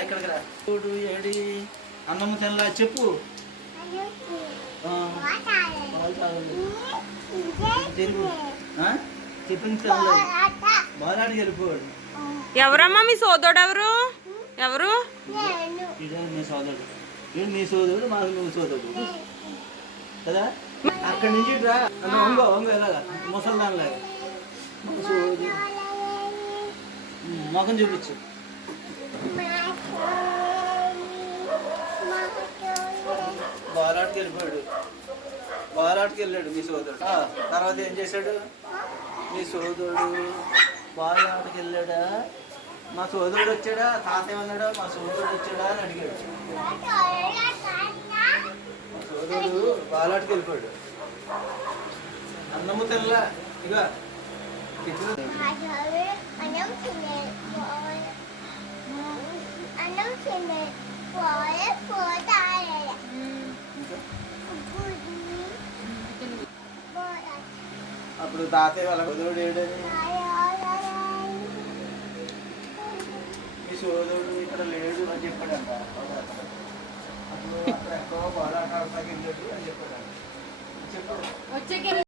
ఎక్కడికి రా చూడు ఏడి అన్నము తినలా చెప్పు. చెప్పింది బాలాడికి వెళ్ళిపోయాడు. ఎవరమ్మా మీ సోదరుడు? ఎవరు ఎవరు? ఇదే నీ సోదరుడు, వీడు నీ సోదరుడు, మాకు నువ్వు సోదరుడు కదా. అక్కడి నుంచి రా వంగో వంగో ఎలాగా ముసల్దానిలాగా మొఖం చూపించు. బాలాడికి వెళ్ళిపోయాడు, బాలాడికి వెళ్ళాడు మీ సోదరుడు. తర్వాత ఏం చేశాడు మీ సోదరుడు? బాలాడికి వెళ్ళాడా? మా సోదరుడు వచ్చాడా? తాత ఏమన్నాడా? మా సోదరుడు వచ్చాడా అని అడిగాడు. మా సోదరుడు బాలాడికి వెళ్ళిపోయాడు. అన్నము తినలా. ఇక అప్పుడు తాతయ్య వాళ్ళ సోదరుడు ఏడని, మీ సోదరుడు ఇక్కడ లేడు అని చెప్పాడంట. అప్పుడు అక్కడ ఎక్కడో బాగా ఆడతాకి వెళ్ళాడు అని చెప్పాడంట. చెప్పాడు.